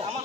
আমার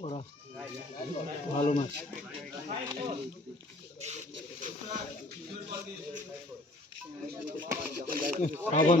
ওরা ভালো মাছ। সাবন